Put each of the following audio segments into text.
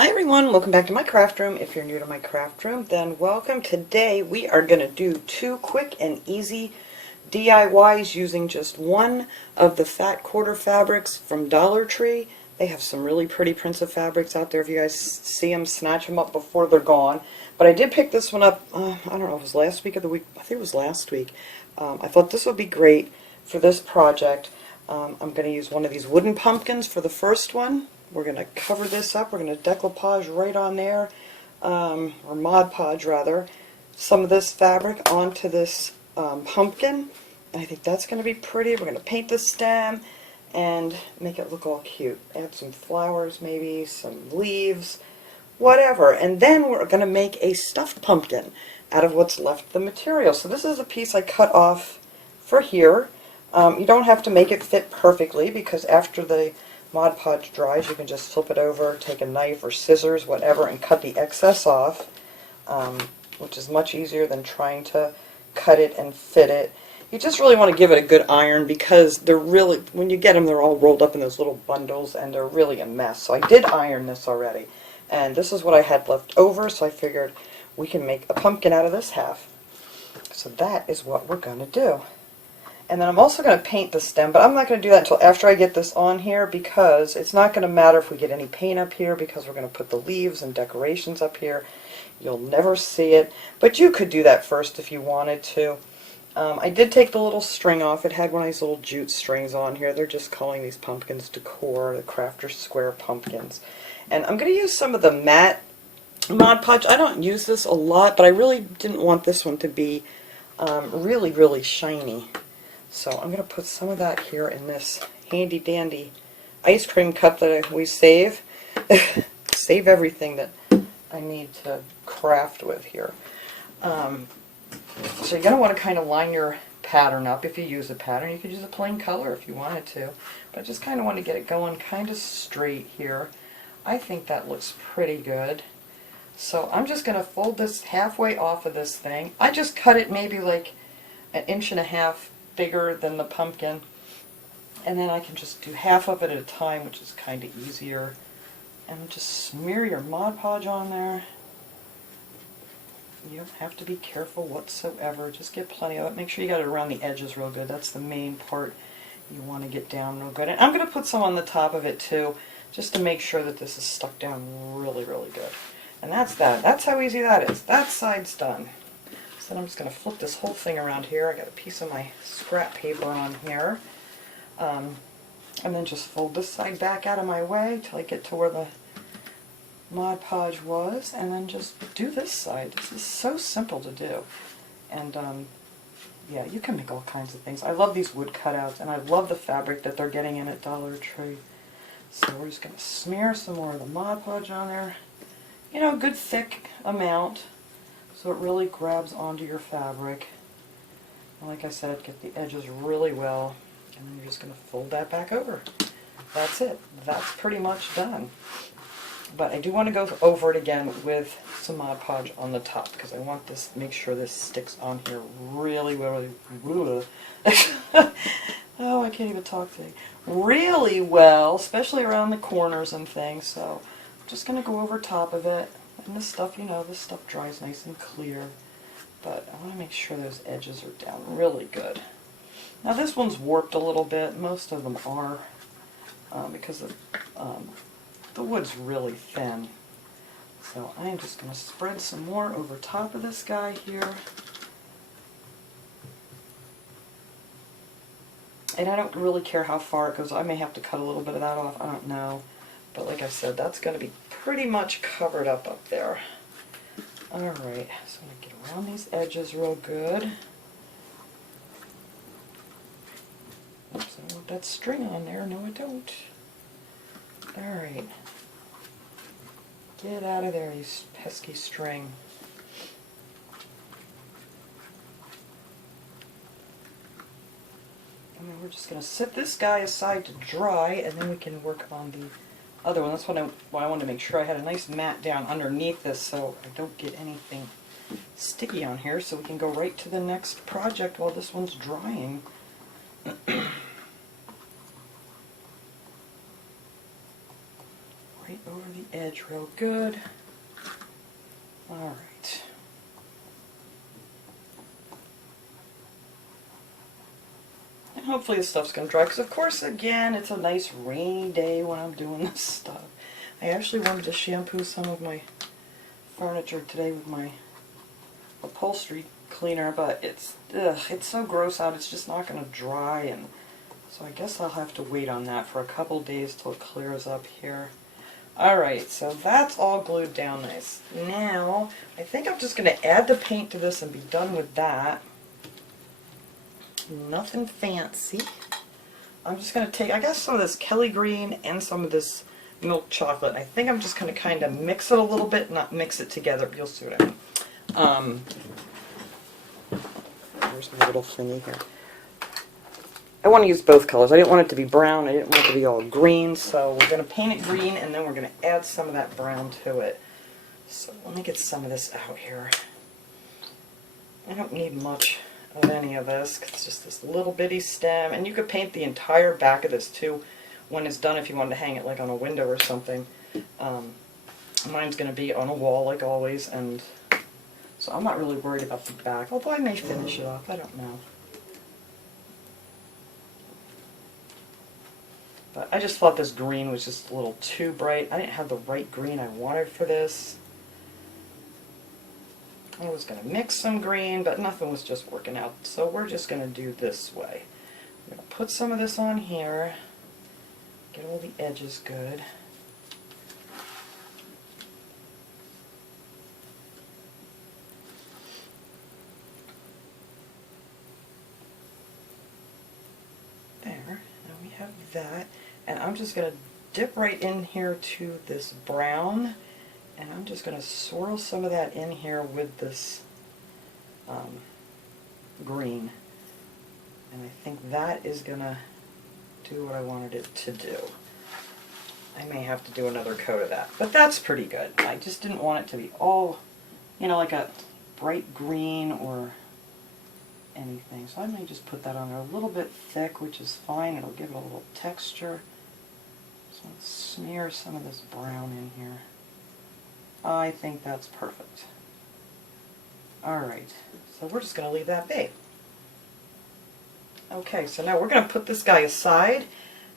Hi everyone, welcome back to my craft room. If you're new to my craft room, then welcome. Today we are going to do two quick and easy DIYs using just one of the fat quarter fabrics from Dollar Tree. They have some really pretty prints of fabrics out there. If you guys see them, snatch them up before they're gone. But I did pick this one up, I don't know if it was last week or the week, I think it was last week. I thought this would be great for this project. I'm going to use one of these wooden pumpkins for the first one. We're going to cover this up. We're going to decoupage right on there, or Mod Podge rather, some of this fabric onto this pumpkin. I think that's going to be pretty. We're going to paint the stem and make it look all cute. Add some flowers maybe, some leaves, whatever. And then we're going to make a stuffed pumpkin out of what's left of the material. So this is a piece I cut off for here. You don't have to make it fit perfectly because after the Mod Podge dries, you can just flip it over, take a knife or scissors, whatever, and cut the excess off, which is much easier than trying to cut it and fit it. You just really want to give it a good iron because they're really, when you get them, they're all rolled up in those little bundles and they're really a mess. So I did iron this already, and this is what I had left over, so I figured we can make a pumpkin out of this half. So that is what we're going to do. And then I'm also going to paint the stem, but I'm not going to do that until after I get this on here because it's not going to matter if we get any paint up here because we're going to put the leaves and decorations up here. You'll never see it, but you could do that first if you wanted to. I did take the little string off. It had one of these little jute strings on here. They're just calling these pumpkins decor, the Crafter's Square pumpkins. And I'm going to use some of the matte Mod Podge. I don't use this a lot, but I really didn't want this one to be really shiny. So I'm going to put some of that here in this handy dandy ice cream cup that we save. Save everything that I need to craft with here. So you're going to want to kind of line your pattern up if you use a pattern. You could use a plain color if you wanted to. But I just kind of want to get it going kind of straight here. I think that looks pretty good. So I'm just going to fold this halfway off of this thing. I just cut it maybe like 1.5 inches bigger than the pumpkin, and then I can just do half of it at a time, which is kind of easier. And just smear your Mod Podge on there. You don't have to be careful whatsoever, just get plenty of it. Make sure you got it around the edges real good. That's the main part you want to get down real good. And I'm going to put some on the top of it too, just to make sure that this is stuck down really good. And that's that. That's how easy that is. That side's done. Then I'm just going to flip this whole thing around here. I got a piece of my scrap paper on here. And then just fold this side back out of my way till I get to where the Mod Podge was, and then just do this side. This is so simple to do. And yeah, you can make all kinds of things. I love these wood cutouts, and I love the fabric that they're getting in at Dollar Tree. So we're just going to smear some more of the Mod Podge on there. You know, a good thick amount, so it really grabs onto your fabric. And like I said, get the edges really well, and then you're just going to fold that back over. That's it. That's pretty much done. But I do want to go over it again with some Mod Podge on the top, because I want this, make sure this sticks on here really oh, I can't even talk today. Really well, especially around the corners and things. So I'm just going to go over top of it. And this stuff, you know, this stuff dries nice and clear, but I want to make sure those edges are down really good. Now this one's warped a little bit. Most of them are, because the wood's really thin. So I'm just going to spread some more over top of this guy here. And I don't really care how far it goes. I may have to cut a little bit of that off. I don't know. But like I said, that's going to be pretty much covered up there. Alright, so I'm going to get around these edges real good. Oops, I don't want that string on there. No, I don't. Alright. Get out of there, you pesky string. And then we're just going to set this guy aside to dry, and then we can work on the other one. That's why I wanted to make sure I had a nice mat down underneath this so I don't get anything sticky on here, so we can go right to the next project while this one's drying. Right over the edge. edge real good. Alright. And hopefully this stuff's going to dry, because of course, again, it's a nice rainy day when I'm doing this stuff. I actually wanted to shampoo some of my furniture today with my upholstery cleaner, but it's so gross out, it's just not going to dry, and so I guess I'll have to wait on that for a couple days till it clears up here. Alright, so that's all glued down nice. Now, I think I'm just going to add the paint to this and be done with that. Nothing fancy. I'm just going to take, I got some of this Kelly Green and some of this milk chocolate. I think I'm just going to kind of mix it a little bit, not mix it together. You'll see what I mean. Here's my little thingy here. I want to use both colors. I didn't want it to be brown. I didn't want it to be all green. So we're going to paint it green, and then we're going to add some of that brown to it. So let me get some of this out here. I don't need much of any of this, 'cause it's just this little bitty stem. And you could paint the entire back of this too when it's done if you wanted to hang it like on a window or something. Mine's going to be on a wall like always, and so I'm not really worried about the back. Although I may finish it off. I don't know. But I just thought this green was just a little too bright. I didn't have the right green I wanted for this. I was going to mix some green, but nothing was just working out. So we're just going to do this way. I'm going to put some of this on here. Get all the edges good. There. Now we have that. And I'm just going to dip right in here to this brown, and I'm just going to swirl some of that in here with this green. And I think that is going to do what I wanted it to do. I may have to do another coat of that, but that's pretty good. I just didn't want it to be all, you know, like a bright green or anything. So I may just put that on there a little bit thick, which is fine. It'll give it a little texture. So let's smear some of this brown in here. I think that's perfect. Alright, so we're just going to leave that be. Okay, so now we're going to put this guy aside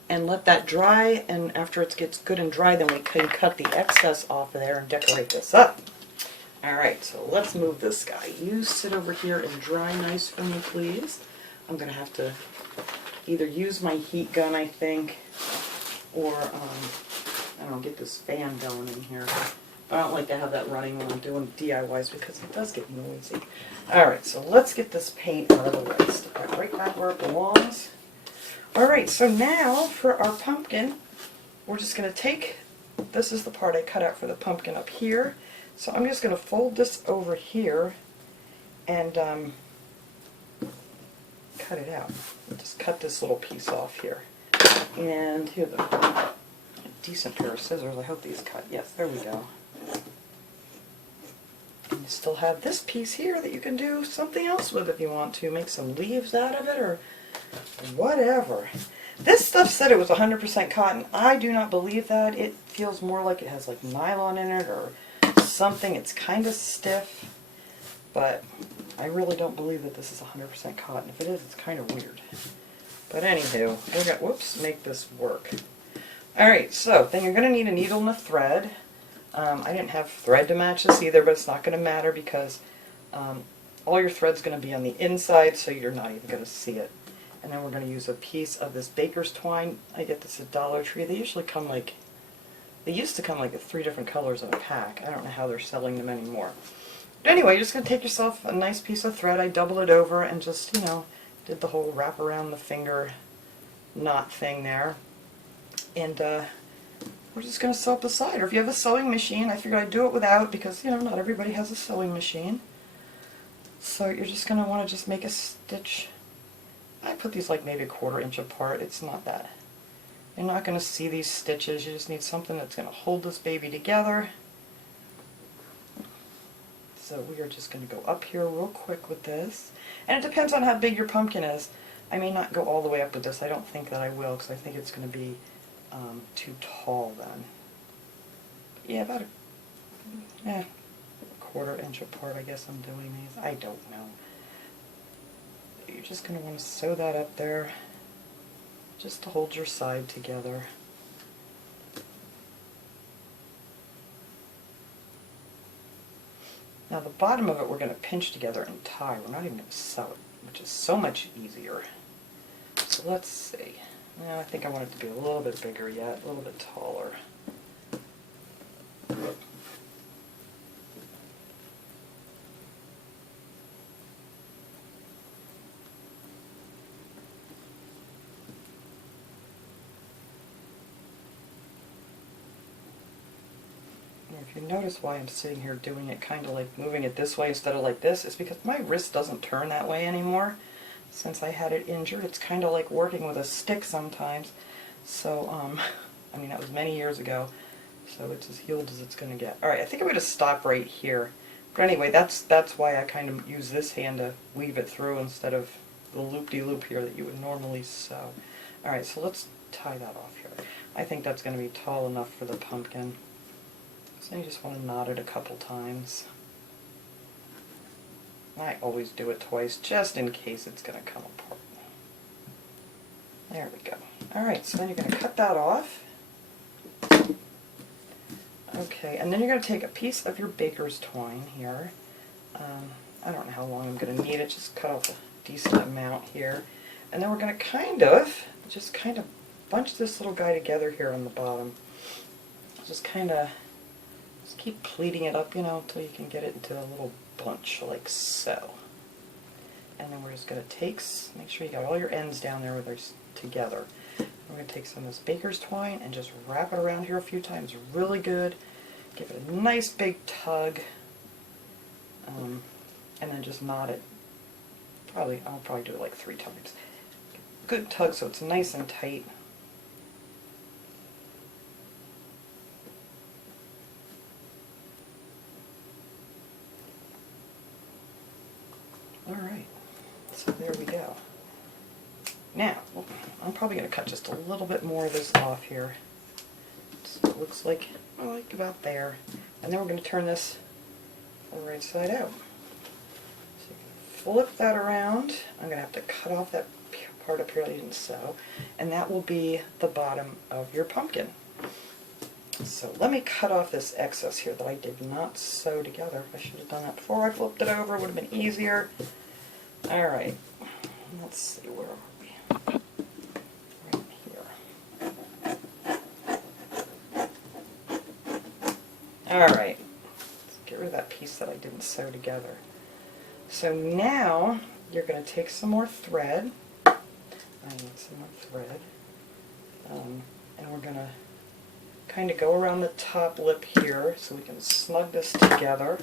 and let that dry, and after it gets good and dry, then we can cut the excess off of there and decorate this up. Alright, so let's move this guy. You sit over here and dry nice for me, please. I'm going to have to either use my heat gun, I think, or, I don't know, get this fan going in here. I don't like to have that running when I'm doing DIYs because it does get noisy. Alright, so let's get this paint out of the way. Stick that right back where it belongs. Alright, so now for our pumpkin, we're just going to take, this is the part I cut out for the pumpkin up here. So I'm just going to fold this over here and cut it out. Just cut this little piece off here. And here's a decent pair of scissors. I hope these cut. Yes, there we go. And you still have this piece here that you can do something else with if you want to. Make some leaves out of it or whatever. This stuff said it was 100% cotton. I do not believe that. It feels more like it has like nylon in it or something. It's kind of stiff, but I really don't believe that this is 100% cotton. If it is, it's kind of weird. But anywho, we're going to, whoops, make this work. Alright, so then you're going to need a needle and a thread. I didn't have thread to match this either, but it's not going to matter because all your thread's going to be on the inside, so you're not even going to see it. And then we're going to use a piece of this baker's twine. I get this at Dollar Tree. They usually come like, they used to come like 3 different colors in a pack. I don't know how they're selling them anymore. But anyway, you're just going to take yourself a nice piece of thread. I double it over and just, you know, did the whole wrap around the finger knot thing there. And we're just going to sew up the side. Or if you have a sewing machine, I figured I'd do it without because, you know, not everybody has a sewing machine. So you're just going to want to just make a stitch. I put these like maybe 1/4 inch apart. It's not that. You're not going to see these stitches. You just need something that's going to hold this baby together. So we are just going to go up here real quick with this. And it depends on how big your pumpkin is. I may not go all the way up with this. I don't think that I will because I think it's going to be too tall then. yeah, about a quarter inch apart, I guess I'm doing these. I don't know. You're just going to want to sew that up there just to hold your side together. Now the bottom of it we're going to pinch together and tie. We're not even going to sew it, which is so much easier. So let's see. Now I think I want it to be a little bit bigger yet, a little bit taller. If you notice why I'm sitting here doing it kind of like moving it this way instead of like this, it's because my wrist doesn't turn that way anymore. Since I had it injured, it's kind of like working with a stick sometimes. So, I mean, that was many years ago, so it's as healed as it's going to get. Alright, I think I'm going to stop right here. But anyway, that's why I kind of use this hand to weave it through instead of the loop-de-loop here that you would normally sew. Alright, so let's tie that off here. I think that's going to be tall enough for the pumpkin. So you just want to knot it a couple times. I always do it twice, just in case it's going to come apart. There we go. Alright, so then you're going to cut that off. Okay, and then you're going to take a piece of your baker's twine here. I don't know how long I'm going to need it, just cut off a decent amount here. And then we're going to just kind of bunch this little guy together here on the bottom. Just keep pleating it up, you know, until you can get it into a little bunch like so. And then we're just going to make sure you got all your ends down there where they're together. We're going to take some of this baker's twine and just wrap it around here a few times really good. Give it a nice big tug. And then just knot it. I'll probably do it like 3 times. Good tug so it's nice and tight. Alright, so there we go. Now, I'm probably going to cut just a little bit more of this off here. So it looks like about there. And then we're going to turn this the right side out. So you can flip that around. I'm going to have to cut off that part up here that you didn't sew. And that will be the bottom of your pumpkin. So let me cut off this excess here that I did not sew together. I should have done that before I flipped it over. It would have been easier. Alright, let's see, where are we? Right here. Alright, let's get rid of that piece that I didn't sew together. So now you're going to take some more thread. I need some more thread. And we're going to kind of go around the top lip here so we can snug this together.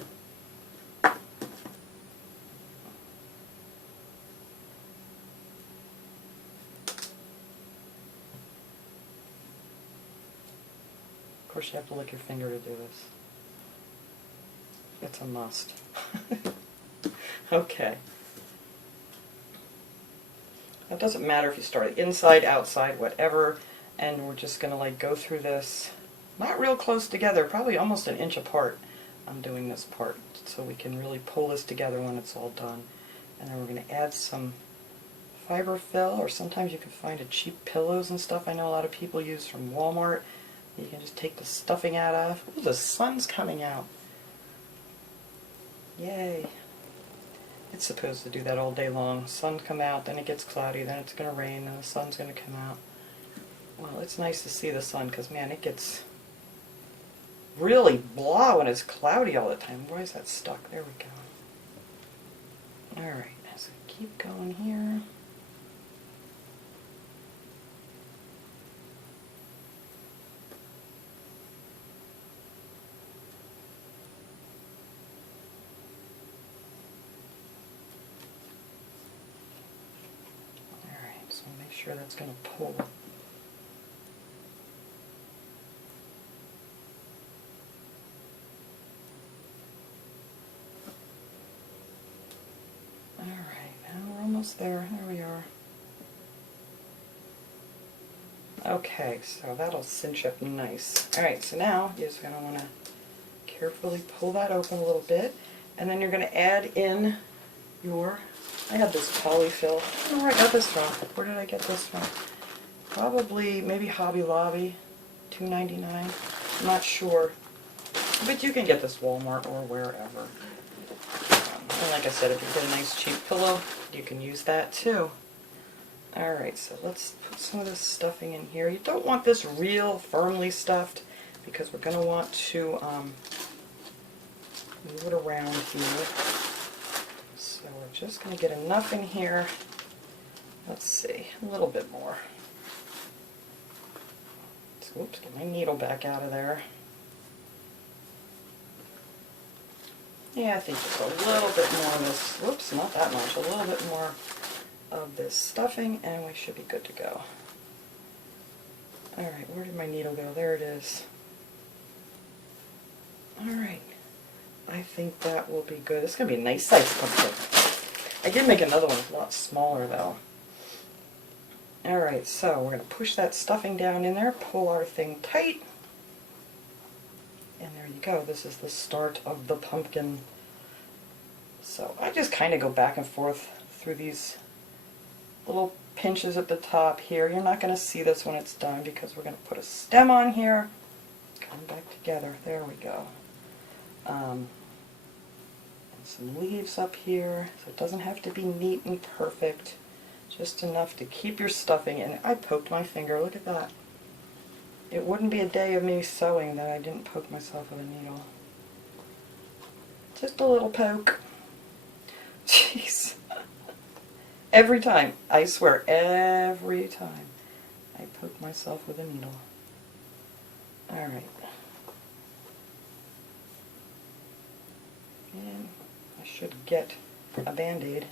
Of course you have to lick your finger to do this. It's a must. Okay. It doesn't matter if you start inside, outside, whatever, and we're just going to like go through this not real close together, probably almost an inch apart. I'm doing this part so we can really pull this together when it's all done. And then we're going to add some fiber fill, or sometimes you can find a cheap pillows and stuff I know a lot of people use from Walmart. You can just take the stuffing out of. Ooh, the sun's coming out. Yay. It's supposed to do that all day long. Sun come out, then it gets cloudy, then it's going to rain, then the sun's going to come out. Well, it's nice to see the sun because, man, it gets really blah when it's cloudy all the time. Why is that stuck? There we go. Alright, so keep going here. Alright, so make sure that's going to pull. Alright, now we're almost there. There we are. Okay, so that'll cinch up nice. Alright, so now you're just going to want to carefully pull that open a little bit, and then you're going to add in your, I have this polyfill. I don't know where I got this from. Where did I get this from? Probably, maybe Hobby Lobby, $2.99. I'm not sure. But you can get this Walmart or wherever. And like I said, if you get a nice cheap pillow, you can use that too. Alright, so let's put some of this stuffing in here. You don't want this real firmly stuffed because we're going to want to move it around here. So we're just going to get enough in here. Let's see, a little bit more. So, oops, get my needle back out of there. Yeah, I think just a little bit more of this, whoops, not that much, a little bit more of this stuffing, and we should be good to go. Alright, where did my needle go? There it is. Alright, I think that will be good. It's going to be a nice size pumpkin. I did make another one, a lot smaller though. Alright, so we're going to push that stuffing down in there, pull our thing tight, and there you go. This is the start of the pumpkin. So I just kind of go back and forth through these little pinches at the top here. You're not going to see this when it's done because we're going to put a stem on here. Come back together. There we go. And some leaves up here. So it doesn't have to be neat and perfect. Just enough to keep your stuffing. And I poked my finger. Look at that. It wouldn't be a day of me sewing that I didn't poke myself with a needle. Just a little poke. Jeez. Every time. I swear, every time I poke myself with a needle. Alright. And I should get a Band-Aid.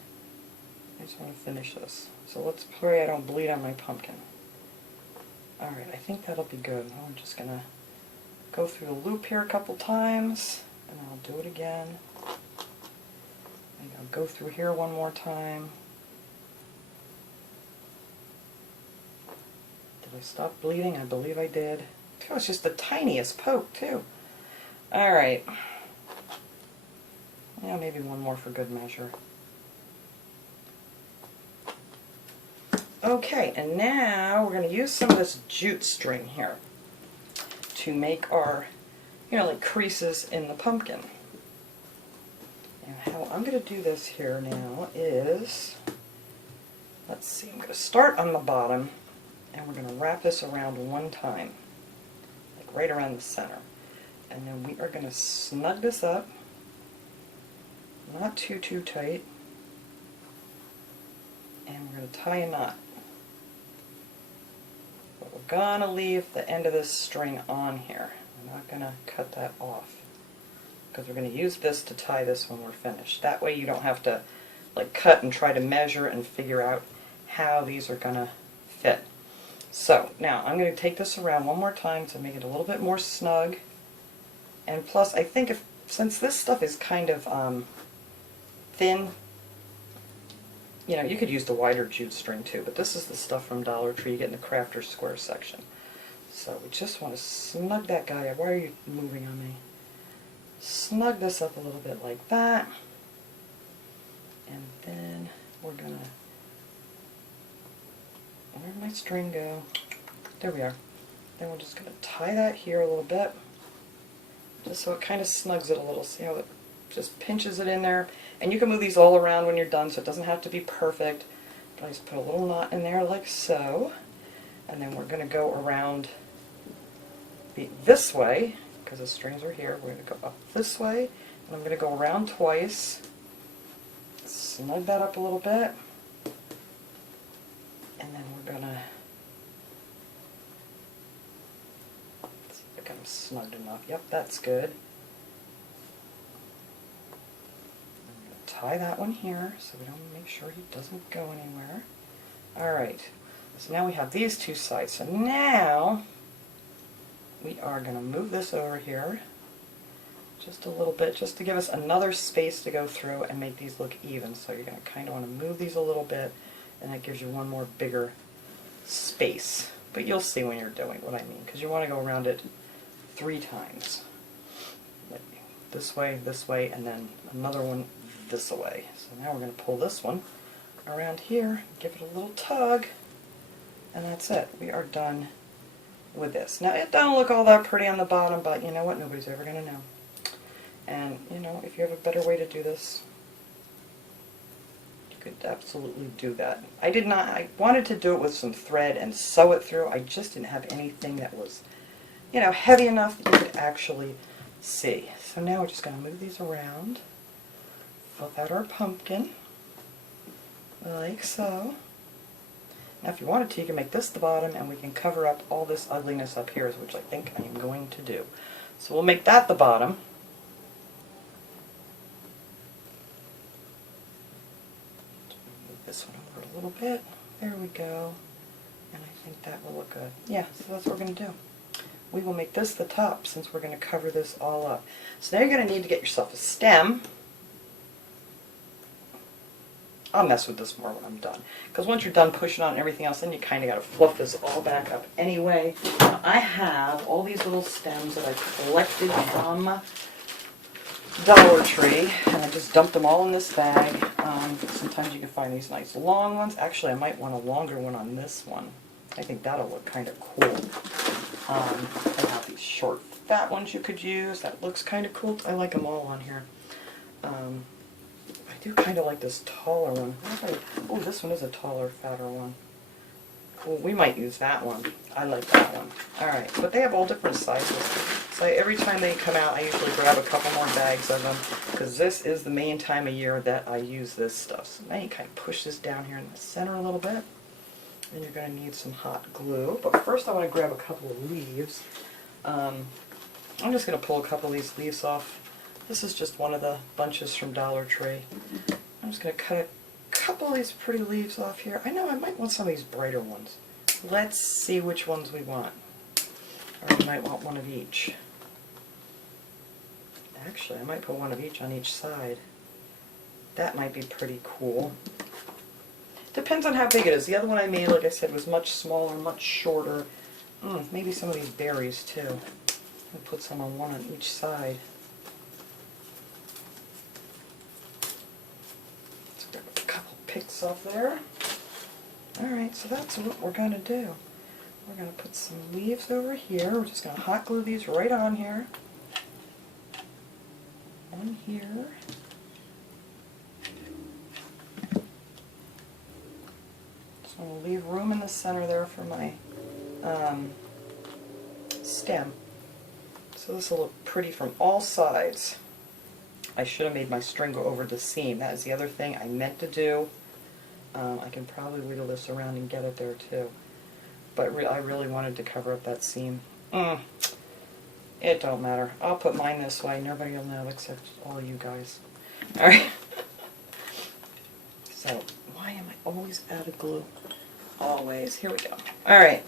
I just want to finish this. So let's pray I don't bleed on my pumpkin. Alright, I think that'll be good. I'm just going to go through the loop here a couple times, and I'll do it again. Maybe I'll go through here one more time. Did I stop bleeding? I believe I did. It was just the tiniest poke, too. Alright. Yeah, maybe one more for good measure. Okay, and now we're going to use some of this jute string here to make our, like creases in the pumpkin. And how I'm going to do this here now is, let's see, I'm going to start on the bottom, and we're going to wrap this around one time, like right around the center. And then we are going to snug this up, not too tight, and we're going to tie a knot. But we're going to leave the end of this string on here. We're not going to cut that off because we're going to use this to tie this when we're finished. That way you don't have to like cut and try to measure and figure out how these are going to fit. So now I'm going to take this around one more time to make it a little bit more snug. And plus I think since this stuff is kind of thin, you could use the wider jute string too, but this is the stuff from Dollar Tree you get in the Crafter's Square section. So we just want to snug that guy up. Why are you moving on me? Snug this up a little bit like that. And then we're going to, where'd my string go? There we are. Then we're just going to tie that here a little bit, just so it kind of snugs it a little. See how it just pinches it in there? And you can move these all around when you're done, so it doesn't have to be perfect. But I just put a little knot in there like so. And then we're going to go around this way, because the strings are here. We're going to go up this way, and I'm going to go around twice. Snug that up a little bit. And then we're going to see if I'm snugged enough. Yep, that's good. Tie that one here so we don't make sure he doesn't go anywhere. Alright, so now we have these two sides. So now we are going to move this over here just a little bit, just to give us another space to go through and make these look even. So you're going to kind of want to move these a little bit, and that gives you one more bigger space. But you'll see when you're doing what I mean, because you want to go around it 3 times. Like this way, and then another one this way. So now we're going to pull this one around here, give it a little tug, and that's it. We are done with this. Now it don't look all that pretty on the bottom, but you know what? Nobody's ever going to know. And you know, if you have a better way to do this, you could absolutely do that. I wanted to do it with some thread and sew it through. I just didn't have anything that was, you know, heavy enough that you could actually see. So now we're just going to move these around, flip out our pumpkin, like so. Now if you wanted to, you can make this the bottom and we can cover up all this ugliness up here, which I think I am going to do. So we'll make that the bottom. Move this one over a little bit. There we go. And I think that will look good. Yeah, so that's what we're going to do. We will make this the top since we're going to cover this all up. So now you're going to need to get yourself a stem. I'll mess with this more when I'm done. Because once you're done pushing on everything else, then you kind of got to fluff this all back up anyway. Now, I have all these little stems that I collected from Dollar Tree, and I just dumped them all in this bag. Sometimes you can find these nice long ones. Actually, I might want a longer one on this one. I think that'll look kind of cool. I have these short, fat ones you could use. That looks kind of cool. I like them all on here. I do kind of like this taller one. Oh, this one is a taller, fatter one. Well, we might use that one. I like that one. Alright, but they have all different sizes. So every time they come out, I usually grab a couple more bags of them, because this is the main time of year that I use this stuff. So now you kind of push this down here in the center a little bit. And you're going to need some hot glue. But first I want to grab a couple of leaves. I'm just going to pull a couple of these leaves off. This is just one of the bunches from Dollar Tree. I'm just going to cut a couple of these pretty leaves off here. I know I might want some of these brighter ones. Let's see which ones we want. Or we might want one of each. Actually, I might put one of each on each side. That might be pretty cool. Depends on how big it is. The other one I made, like I said, was much smaller, much shorter. Maybe some of these berries too. I'll put some on one on each side. Let's grab a couple picks off there. Alright, so that's what we're going to do. We're going to put some leaves over here. We're just going to hot glue these right on here. One here. So I'll leave room in the center there for my stem. So this will look pretty from all sides. I should have made my string go over the seam. That is the other thing I meant to do. I can probably wiggle this around and get it there too. But I really wanted to cover up that seam. It don't matter. I'll put mine this way. Nobody will know except all you guys. Alright. So, why am I always out of glue? Always. Here we go. Alright.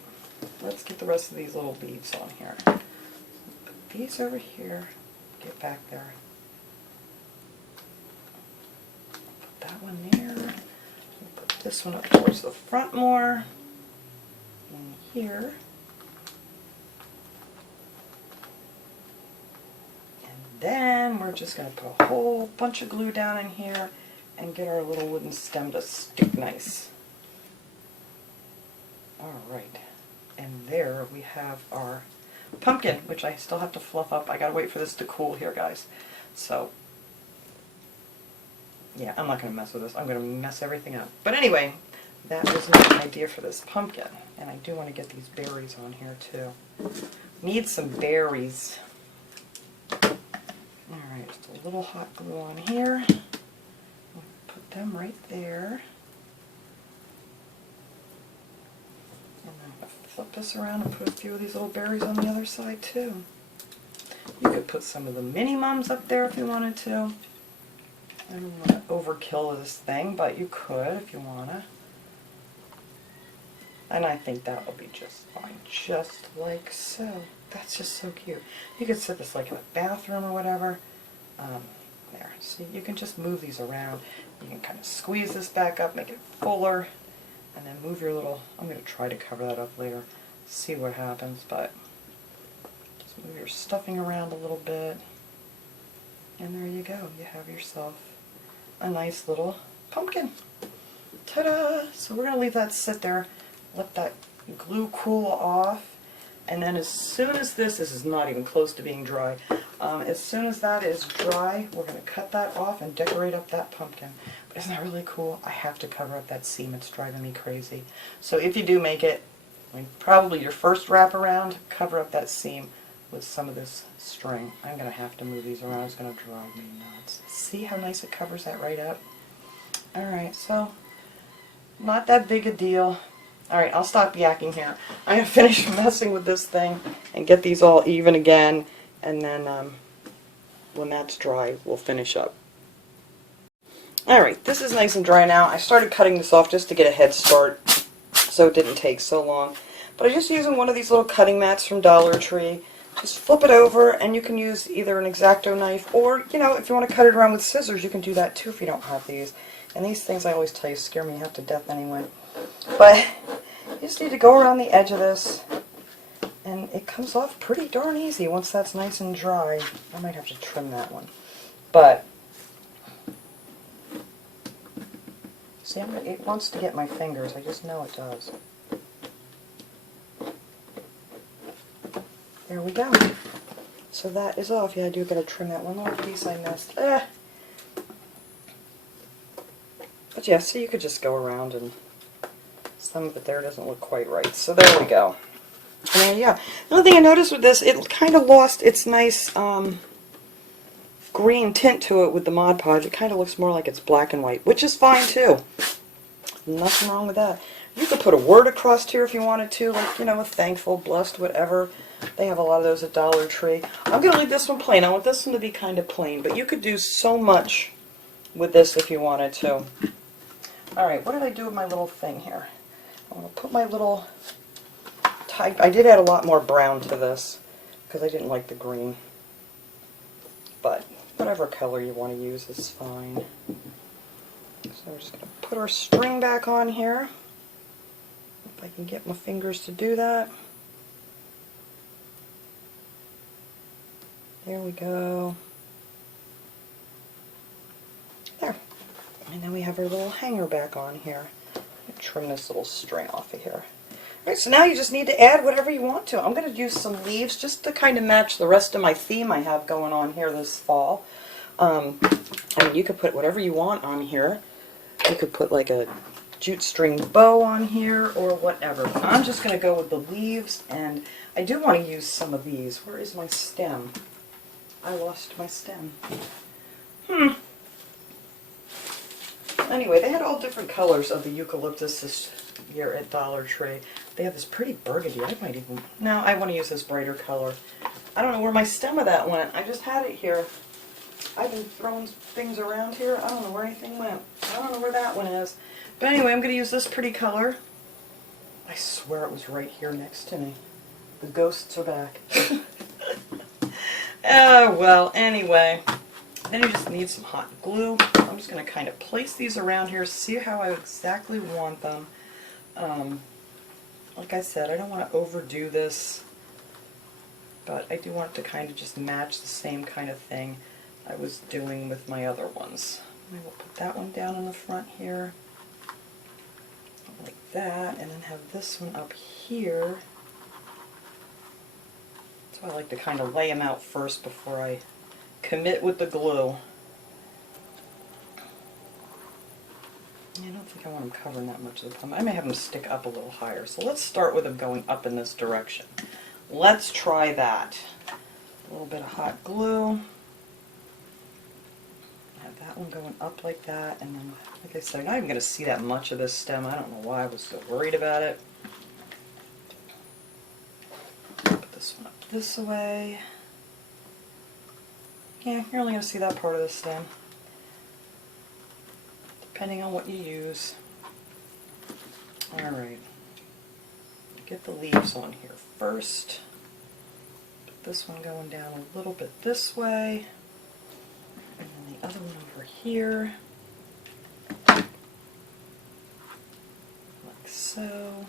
Let's get the rest of these little beads on here. Put these over here. Get back there. Put that one there. Put this one up towards the front more. And here. Then we're just going to put a whole bunch of glue down in here and get our little wooden stem to stick nice. Alright, and there we have our pumpkin, which I still have to fluff up. I gotta wait for this to cool here, guys. So, yeah, I'm not going to mess with this. I'm going to mess everything up. But anyway, that was my idea for this pumpkin. And I do want to get these berries on here too. Need some berries. Alright, just a little hot glue on here. Put them right there. And I'm going to flip this around and put a few of these little berries on the other side too. You could put some of the mini mums up there if you wanted to. I don't want to overkill this thing, but you could if you want to. And I think that will be just fine, just like so. That's just so cute. You could set this like in a bathroom or whatever. There. So you can just move these around. You can kind of squeeze this back up, make it fuller, and then move your little, I'm going to try to cover that up later, see what happens, but just move your stuffing around a little bit. And there you go. You have yourself a nice little pumpkin. Ta-da! So we're going to leave that sit there, let that glue cool off, and then as soon as this is not even close to being dry, as soon as that is dry, we're going to cut that off and decorate up that pumpkin. But isn't that really cool? I have to cover up that seam. It's driving me crazy. So if you do make it, I mean, probably your first wrap around, cover up that seam with some of this string. I'm going to have to move these around. It's going to drive me nuts. See how nice it covers that right up? Alright, so not that big a deal. Alright, I'll stop yakking here. I'm going to finish messing with this thing and get these all even again, and then when that's dry, we'll finish up. Alright, this is nice and dry now. I started cutting this off just to get a head start, so it didn't take so long. But I'm just using one of these little cutting mats from Dollar Tree. Just flip it over, and you can use either an X-Acto knife, or, you know, if you want to cut it around with scissors, you can do that too if you don't have these. And these things, I always tell you, scare me half to death anyway. But you just need to go around the edge of this, and it comes off pretty darn easy once that's nice and dry. I might have to trim that one. But, see, it wants to get my fingers. I just know it does. There we go. So that is off. Yeah, I do gotta trim that one little piece I missed. But yeah, so you could just go around, and some of it there doesn't look quite right. So there we go. And yeah, another thing I noticed with this, it kind of lost its nice green tint to it with the Mod Podge. It kind of looks more like it's black and white, which is fine too. Nothing wrong with that. You could put a word across here if you wanted to, like, you know, a thankful, blessed, whatever. They have a lot of those at Dollar Tree. I'm going to leave this one plain. I want this one to be kind of plain, but you could do so much with this if you wanted to. Alright, what did I do with my little thing here? I'm going to put my little type. I did add a lot more brown to this because I didn't like the green. But whatever color you want to use is fine. So we're just going to put our string back on here. If I can get my fingers to do that. There we go. There. And then we have our little hanger back on here. Trim this little string off of here. Alright, so now you just need to add whatever you want to. I'm going to use some leaves just to kind of match the rest of my theme I have going on here this fall. I mean, you could put whatever you want on here. You could put like a jute string bow on here or whatever. I'm just going to go with the leaves, and I do want to use some of these. Where is my stem? I lost my stem. Anyway, they had all different colors of the eucalyptus this year at Dollar Tree. They have this pretty burgundy. I might even... No, I want to use this brighter color. I don't know where my stem of that went. I just had it here. I've been throwing things around here. I don't know where anything went. I don't know where that one is. But anyway, I'm going to use this pretty color. I swear it was right here next to me. The ghosts are back. Oh, well, anyway. Then you just need some hot glue. I'm just going to kind of place these around here, see how I exactly want them. Like I said, I don't want to overdo this, but I do want it to kind of just match the same kind of thing I was doing with my other ones. I will put that one down in the front here, like that, and then have this one up here. So I like to kind of lay them out first before I commit with the glue. I don't think I want them covering that much of the plum. I may have them stick up a little higher. So let's start with them going up in this direction. Let's try that. A little bit of hot glue. Have that one going up like that, and then, like I said, I'm not even going to see that much of this stem. I don't know why I was so worried about it. Put this one up this way. Yeah, you're only going to see that part of the stem, depending on what you use. Alright, get the leaves on here first. Put this one going down a little bit this way, and then the other one over here, like so.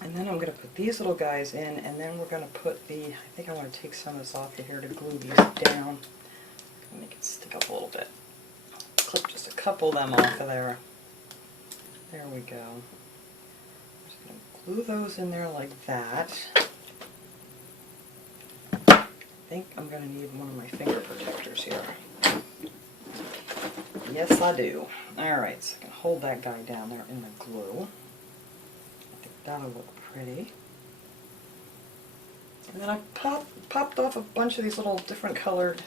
And then I'm going to put these little guys in, and then we're going to put the, I think I want to take some of this off of here to glue these down. Make it stick up a little bit. Clip just a couple of them off of there. There we go. Just going to glue those in there like that. I think I'm going to need one of my finger protectors here. Yes, I do. Alright, so I can hold that guy down there in the glue. I think that'll look pretty. And then I popped off a bunch of these little different colored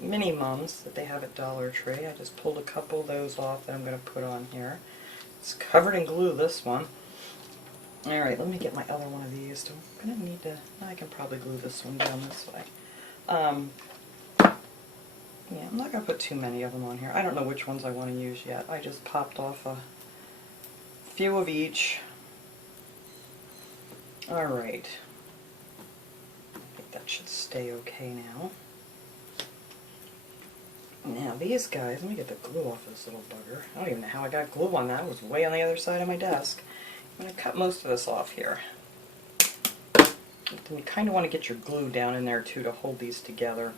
mini mums that they have at Dollar Tree. I just pulled a couple of those off that I'm going to put on here. It's covered in glue, this one. Alright, let me get my other one of these. I'm going to need to, I can probably glue this one down this way. Yeah, I'm not going to put too many of them on here. I don't know which ones I want to use yet. I just popped off a few of each. Alright. I think that should stay okay now. Now these guys, let me get the glue off this little bugger. I don't even know how I got glue on that. It was way on the other side of my desk. I'm going to cut most of this off here. Then you kind of want to get your glue down in there too to hold these together.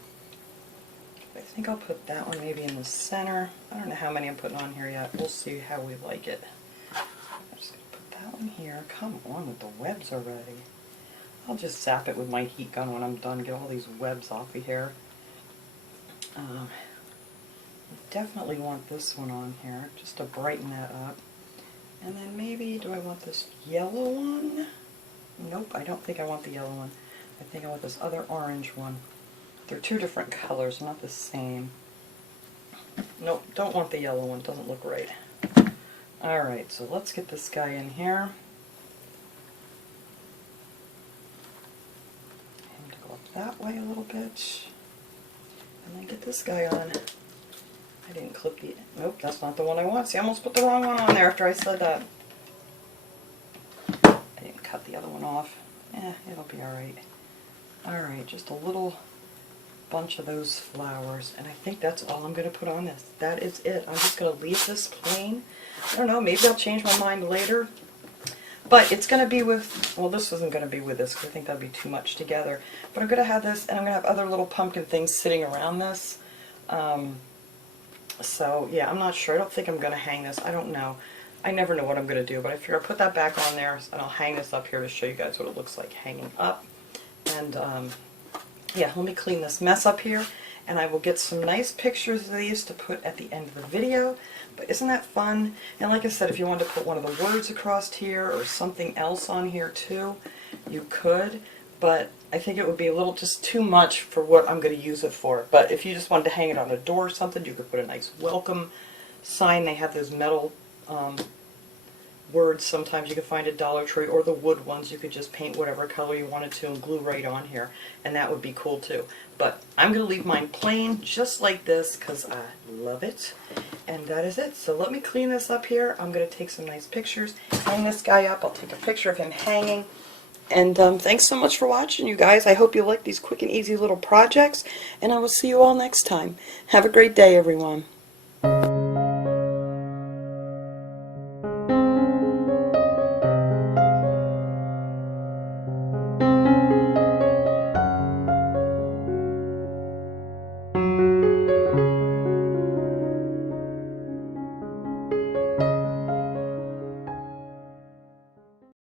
I think I'll put that one maybe in the center. I don't know how many I'm putting on here yet. We'll see how we like it. I'm just going to put that one here. Come on with the webs already. I'll just zap it with my heat gun when I'm done. Get all these webs off of here. I definitely want this one on here just to brighten that up. And then maybe, do I want this yellow one? Nope, I don't think I want the yellow one. I think I want this other orange one. They're two different colors, not the same. Nope, don't want the yellow one, doesn't look right. Alright, so let's get this guy in here. And go up that way a little bit. And then get this guy on. I didn't clip the, nope, that's not the one I want. See, I almost put the wrong one on there after I said that. I didn't cut the other one off. It'll be alright. Alright, just a little bunch of those flowers, and I think that's all I'm going to put on this. That is it. I'm just going to leave this plain. I don't know, maybe I'll change my mind later. But it's going to be with, well, this isn't going to be with this because I think that would be too much together. But I'm going to have this, and I'm going to have other little pumpkin things sitting around this. So, yeah, I'm not sure. I don't think I'm going to hang this. I don't know. I never know what I'm going to do, but I figure I'll put that back on there, and I'll hang this up here to show you guys what it looks like hanging up. And, yeah, let me clean this mess up here, and I will get some nice pictures of these to put at the end of the video. But isn't that fun? And like I said, if you wanted to put one of the words across here or something else on here too, you could. But I think it would be a little just too much for what I'm going to use it for. But if you just wanted to hang it on the door or something, you could put a nice welcome sign. They have those metal words sometimes you can find at Dollar Tree, or the wood ones you could just paint whatever color you wanted to and glue right on here, and that would be cool too. But I'm going to leave mine plain just like this because I love it, and that is it. So let me clean this up here. I'm going to take some nice pictures, hang this guy up. I'll take a picture of him hanging, and thanks so much for watching, you guys. I hope you like these quick and easy little projects, and I will see you all next time. Have a great day, everyone.